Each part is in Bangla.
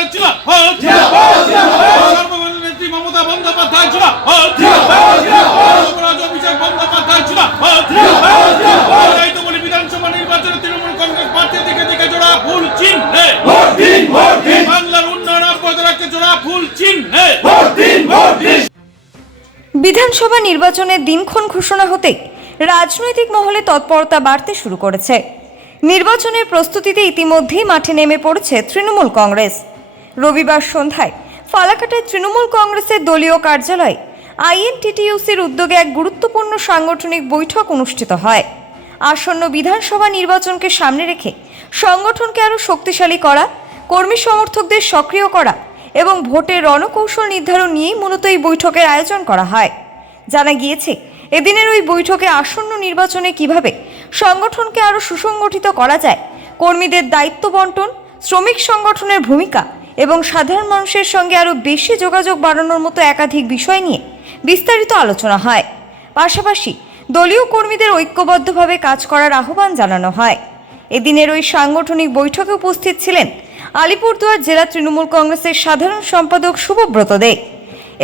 বন্দ্যোপাধ্যায় সর্বভারতীয় নেত্রী মমতা বন্দ্যোপাধ্যায় অভিষেক বন্দ্যোপাধ্যায় তাই তো বলি বিধানসভা নির্বাচনে তৃণমূল কংগ্রেস প্রার্থী দিকে দিকে জোড়া ফুল চিহ্নে বাংলার উন্নয়ন অব্যাহত রাখতে জোড়া ফুল চিহ্নে। বিধানসভা নির্বাচনের দিনক্ষণ ঘোষণা হতে রাজনৈতিক মহলে তৎপরতা বাড়তে শুরু করেছে। নির্বাচনের প্রস্তুতিতে ইতিমধ্যেই মাঠে নেমে পড়েছে তৃণমূল কংগ্রেস। রবিবার সন্ধ্যায় ফালাকাটায় তৃণমূল কংগ্রেসের দলীয় কার্যালয়ে আইএনটিটিইউসির উদ্যোগে এক গুরুত্বপূর্ণ সাংগঠনিক বৈঠক অনুষ্ঠিত হয়। আসন্ন বিধানসভা নির্বাচনকে সামনে রেখে সংগঠনকে আরও শক্তিশালী করা, কর্মী সমর্থকদের সক্রিয় করা এবং ভোটের রণকৌশল নির্ধারণ নিয়েই মূলত এই বৈঠকের আয়োজন করা হয়। জানা গিয়েছে, এদিনের ওই বৈঠকে আসন্ন নির্বাচনে কিভাবে সংগঠনকে আরও সুসংগঠিত করা যায়, কর্মীদের দায়িত্ব বন্টন, শ্রমিক সংগঠনের ভূমিকা এবং সাধারণ মানুষের সঙ্গে আরও বেশি যোগাযোগ বাড়ানোর মতো একাধিক বিষয় নিয়ে বিস্তারিত আলোচনা হয়। পাশাপাশি দলীয় কর্মীদের ঐক্যবদ্ধভাবে কাজ করার আহ্বান জানানো হয়। এদিনের ওই সাংগঠনিক বৈঠকে উপস্থিত ছিলেন আলিপুরদুয়ার জেলা তৃণমূল কংগ্রেসের সাধারণ সম্পাদক শুভব্রত দে।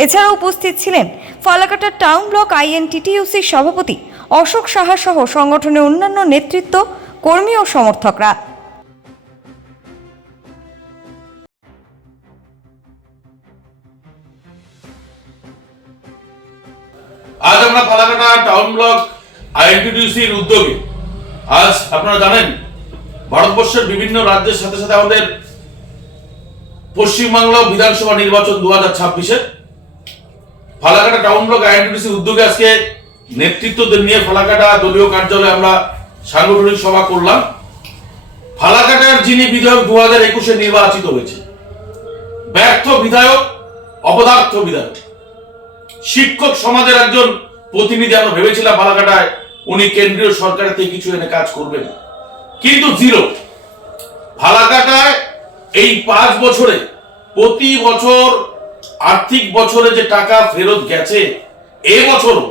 এছাড়া উপস্থিত ছিলেন ফালাকাটা টাউন ব্লক আইএনটিটিইউসির সভাপতি অশোক সাহা সহ সংগঠনের অন্যান্য নেতৃত্ব, কর্মী ও সমর্থকরা। আজ আমরা ফালাকাটা টাউন ব্লক আইএনটিটিইউসির উদ্যোগে, আজ আপনারা জানেন ভারতবর্ষের বিভিন্ন রাজ্যের সাথে সাথে আমাদের পশ্চিমবাংলা বিধানসভা নির্বাচন 2026-এ ফালাকাটা টাউন ব্লক আইএনটিটিইউসির উদ্যোগে আজকে নেতৃত্বদের নিয়ে ফালাকাটা দলীয় কার্যালয়ে আমরা সাংগঠনিক সভা করলাম। ফালাকাটার যিনি বিধায়ক 2021-এ নির্বাচিত হয়েছে, ব্যর্থ বিধায়ক, অপদার্থ বিধায়ক, শিক্ষক সমাজের একজন প্রতিনিধি, আমরা ভেবেছিলাম ফালাকাটায় উনি কেন্দ্রীয় সরকারের থেকে কিছু এনে কাজ করবেন, কিন্তু জিরো। ফালাকাটায় এই 5 বছরে প্রতি বছর আর্থিক বছরে যে টাকা ফেরত গেছে, এবছরও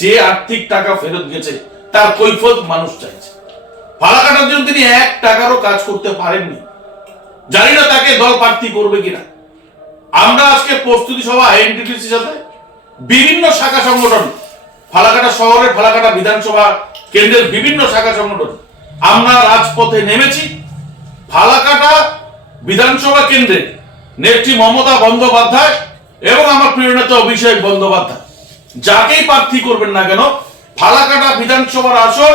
যে আর্থিক টাকা ফেরত গেছে তার কৈফিয়ত মানুষ চাইছে। ফালাকাটার জন্য তিনি 1 টাকারও কাজ করতে পারেননি। জানি না তাকে দল প্রার্থী করবে কিনা। আমরা আজকে প্রস্তুতি সভা আইএনটিটিইউসির সাথে বিভিন্ন শাখা সংগঠন, ফালাকাটা শহরের ফালাকাটা বিধানসভা কেন্দ্রের বিভিন্ন শাখা সংগঠন আমরা রাজপথে নেমেছি। ফালাকাটা বিধানসভা কেন্দ্রে নেত্রী মমতা বন্দ্যোপাধ্যায় এবং আমার প্রিয় নেতা অভিষেক বন্দ্যোপাধ্যায়, যাকেই প্রার্থী করবেন না কেন, ফালাকাটা বিধানসভার আসন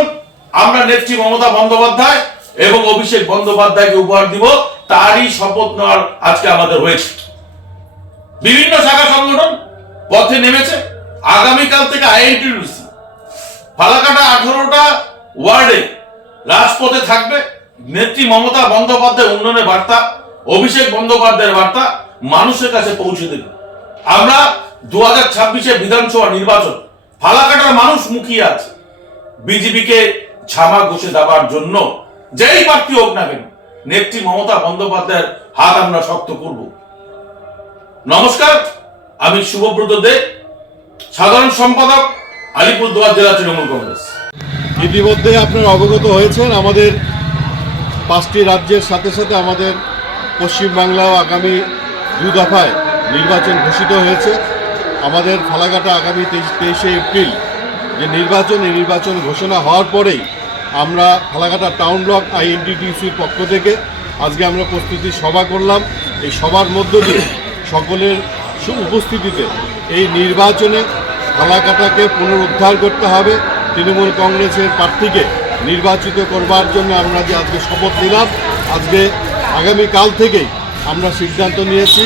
আমরা নেত্রী মমতা বন্দ্যোপাধ্যায় এবং অভিষেক বন্দ্যোপাধ্যায়কে উপহার দিব। তারই শপথ নেওয়ার আজকে আমাদের হয়েছে। বিভিন্ন শাখা সংগঠন পথে নেমেছে। আগামীকাল থেকে আইএনটিটিইউসি ফালাকাটা 18টা ওয়ার্ডে রাজপথে থাকবে। নেত্রী মমতা বন্দ্যোপাধ্যায় উন্নয়নের বার্তা, অভিষেক বন্দ্যোপাধ্যায়ের বার্তা মানুষের কাছে পৌঁছে দেবে। আমরা 2026-এ বিধানসভা নির্বাচন, ফালাকাটার মানুষ মুখিয়ে আছে বিজেপিকে ছামা ঘষে দেওয়ার জন্য। যেই প্রার্থী হোক না কেন, নেত্রী মমতা বন্দ্যোপাধ্যায়ের হাত আমরা শক্ত করব। নমস্কার, আমি শুভব্রত দে, সাধারণ সম্পাদক, আলিপুরদুয়ার জেলা তৃণমূল কংগ্রেস। ইতিমধ্যে আপনারা অবগত হয়েছেন, আমাদের 5টি রাজ্যের সাথে সাথে আমাদের পশ্চিমবাংলাও আগামী 2 দফায় নির্বাচন ঘোষিত হয়েছে। আমাদের ফালাকাটা আগামী 23শে এপ্রিল যে নির্বাচন, এই নির্বাচন ঘোষণা হওয়ার পরেই আমরা ফালাকাটা টাউন ব্লক আইএনটিটিইউসির পক্ষ থেকে আজকে আমরা প্রস্তুতি সভা করলাম। এই সভার মধ্য দিয়ে সকলের উপস্থিতিতে এই নির্বাচনে ফালাকাটাকে পুনরুদ্ধার করতে হবে। তৃণমূল কংগ্রেসের প্রার্থীকে নির্বাচিত করবার জন্য আমরা যে আজকে শপথ নিলাম, আজকে আগামীকাল থেকেই আমরা সিদ্ধান্ত নিয়েছি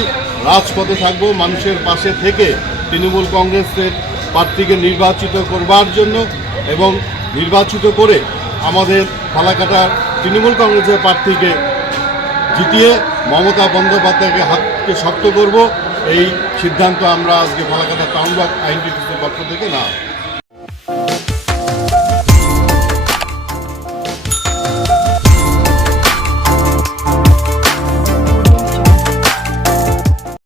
রাজপথে থাকবো, মানুষের পাশে থেকে তৃণমূল কংগ্রেসের প্রার্থীকে নির্বাচিত করবার জন্য এবং নির্বাচিত করে আমাদের ফালাকাটার তৃণমূল কংগ্রেসের প্রার্থীকে জিতিয়ে মমতা বন্দ্যোপাধ্যায়কে হাতকে শক্ত করব। এই সিদ্ধান্ত আমরা আজকে ফালাকাটা টাউন ব্লক আইএনটিটিইউসির পক্ষ থেকে না